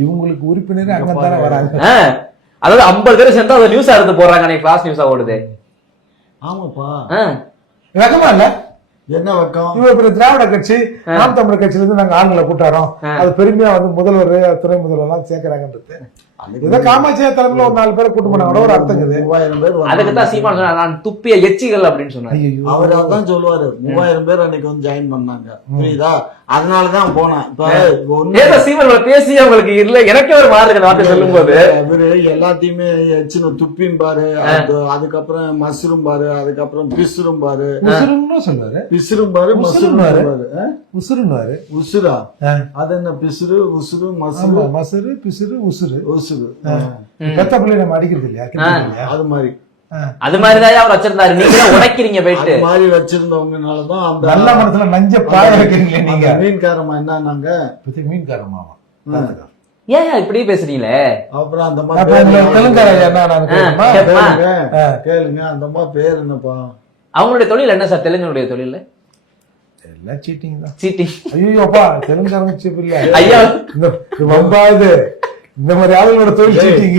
இவங்களுக்கு உறுப்பினர் அங்கதானே வராங்க. அதாவது 50 பேர் சேர்ந்தா அதை நியூஸா எடுத்து போடுறாங்க, கிளாஸ் நியூஸா ஓடுது. ஆமாப்பா, வெக்கமா இல்ல? என்ன வெக்கம்? இவங்க திராவிட கட்சி நாம் தமிழர் கட்சியில இருந்து நாங்க ஆண்களை கூட்டாரோம், அது பெருமையா முதல்வர் துணை முதல்வர் எல்லாம் சேர்க்கிறாங்கன்றது. இதை காமாட்சியா தலைமையில ஒரு 4 பேரை கூட்டு போனாங்க, ஒரு அர்த்தம் இருக்குது. 3000 பேர். அதுக்குதான் சீமான் சொன்னா நான் துப்பிய எச்சிகள் அப்படின்னு சொன்னாரு. அவர் அதான் சொல்லுவாரு, 3000 பேர் அன்னைக்கு வந்து ஜாயின் பண்ணாங்க, புரியுதா? அதனாலதான் போனேன். இப்ப சீமான் பேசி அவங்களுக்கு இல்ல, எனக்கே ஒரு மாதிரி வார்த்தை சொல்லும் போது இவரு எல்லாத்தையுமே எச்சினும் துப்பியும் பாரு, அதுக்கப்புறம் மஷ்ரூம் பாரு, அதுக்கப்புறம் பிசுரும் பாரு, சொல்லுவாரு பிசுரும் பாரு, மஷ்ரூம் பாரு, உசுருன்னு உசுரா? அது என்ன பிசுறு உசுறு மசுரு? மசுரு பிசுறு உசுரு. உசுரு பெத்த பிள்ளை நம்ம அடிக்கிறது இல்லையா? அது மாதிரி அது மாதிரிதான் அவர் வச்சிருந்தாரு. நீங்க உடைக்கிறீங்க போயிட்டு மாதிரி வச்சிருந்தவங்கனாலதான் அந்த நல்ல மனசுல நஞ்ச பாய வைக்கிறீங்களே நீங்க. மீன்காரமா என்னன்னாங்க, மீன்காரமாவா? ஏன் இப்படி பேசுறீங்களே? அப்புறம் அந்த மாதிரி கேளுங்க, அந்த அம்மா பேர் என்னப்பா? அவங்களுடைய தொழில் என்ன சார்? தெலுங்கனுடைய தொழில் எல்லாம் சீட்டிங் தான். சீட்டிங். ஐயோப்பா, தெலுங்காரங்க சீப் இல்ல ஐயா, இந்த மாதிரி ஆளுங்களோட தொழில் சீட்டிங்.